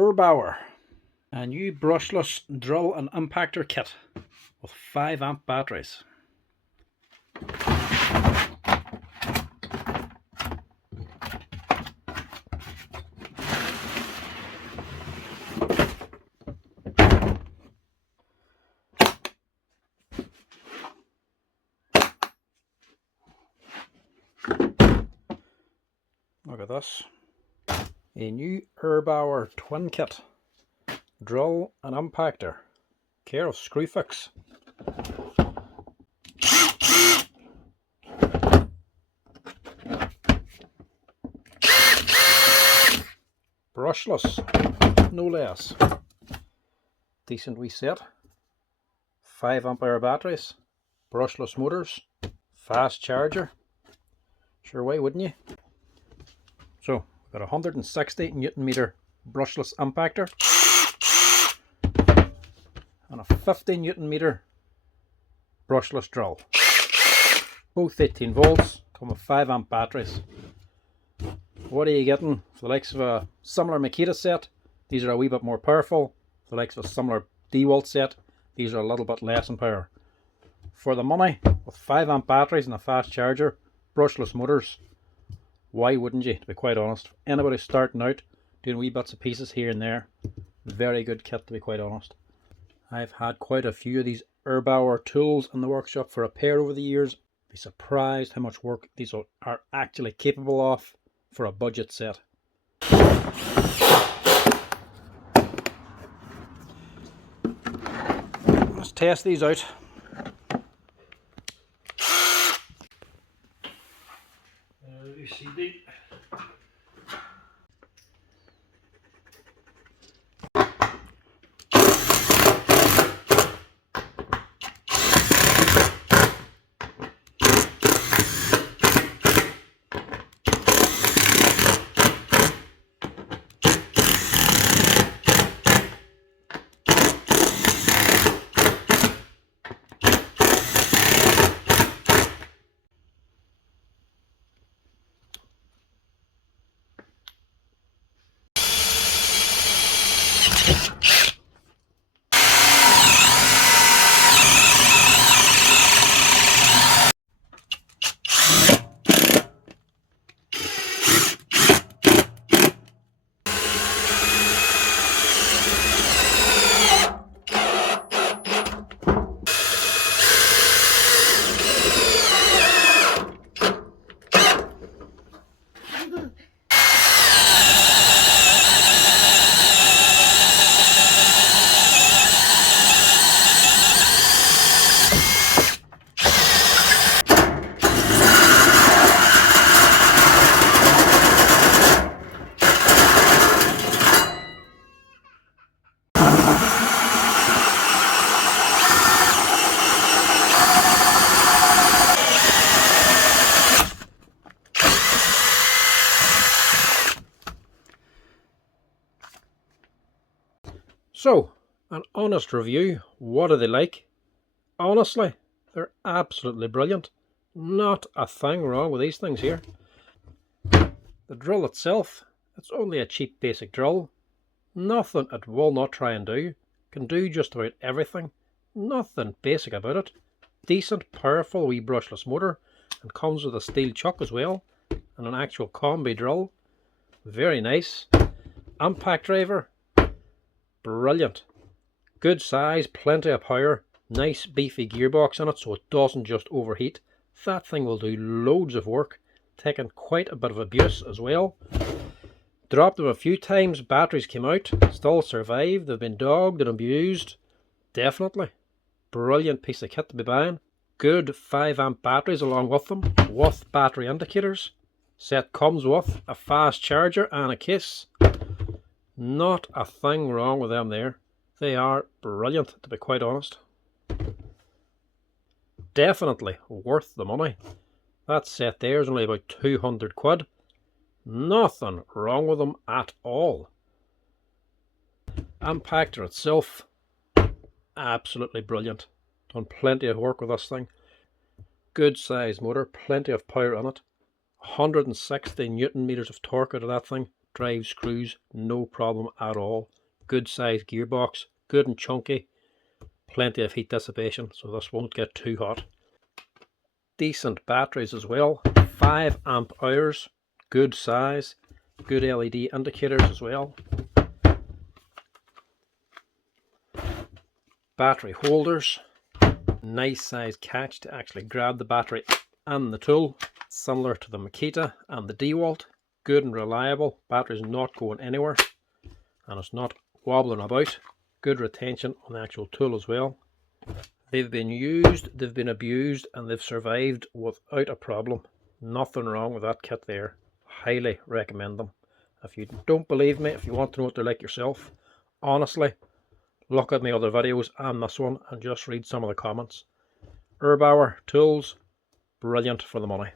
Erbauer, a new brushless drill and impactor kit with 5 amp batteries. Look at this. A new Erbauer twin kit, drill and impactor, care of Screwfix. Brushless, no less. Decent wee set. 5 ampere batteries, brushless motors, fast charger. Sure, why wouldn't you? So, we've got a 160 Newton meter brushless impactor and a 50 Newton meter brushless drill. Both 18 volts, come with 5 amp batteries. What are you getting for the likes of a similar Makita set? These are a wee bit more powerful. For the likes of a similar dewalt set, these are a little bit less in power. For the money, with 5 amp batteries and a fast charger, brushless motors, why wouldn't you, to be quite honest? Anybody starting out, doing wee bits and pieces here and there, very good kit, to be quite honest. I've had quite a few of these Erbauer tools in the workshop for repair over the years. Be surprised how much work these are actually capable of for a budget set. Let's test these out. CD. So, an honest review. What are they like? Honestly, they're absolutely brilliant. Not a thing wrong with these things here. The drill itself, it's only a cheap basic drill. Nothing it will not try and do. Can do just about everything. Nothing basic about it. Decent, powerful wee brushless motor, and comes with a steel chuck as well, and an actual combi drill. Very nice. Impact driver. Brilliant. Good size, plenty of power, nice beefy gearbox in it so it doesn't just overheat. That thing will do loads of work, taking quite a bit of abuse as well. Dropped them a few times, batteries came out, still survived. They've been dogged and abused. Definitely. Brilliant piece of kit to be buying. Good 5 amp batteries along with them, with battery indicators. Set comes with a fast charger and a case. Not a thing wrong with them there. They are brilliant, to be quite honest. Definitely worth the money. That set there is only about 200 quid. Nothing wrong with them at all. Impactor itself, absolutely brilliant. Done plenty of work with this thing. Good size motor, plenty of power in it. 160 Newton meters of torque out of that thing. drive screws, no problem at all. Good sized gearbox, good and chunky, plenty of heat dissipation, so this won't get too hot. Decent batteries as well, 5 amp hours, good size, good LED indicators as well. Battery holders, nice size catch to actually grab the battery and the tool, similar to the Makita and the dewalt. Good and reliable, battery's not going anywhere and it's not wobbling about. Good retention on the actual tool as well. They've been used, they've been abused, and they've survived without a problem. Nothing wrong with that kit there. Highly recommend them. If you don't believe me, if you want to know what they're like yourself, honestly, look at my other videos and this one and just read some of the comments. Erbauer tools, brilliant for the money.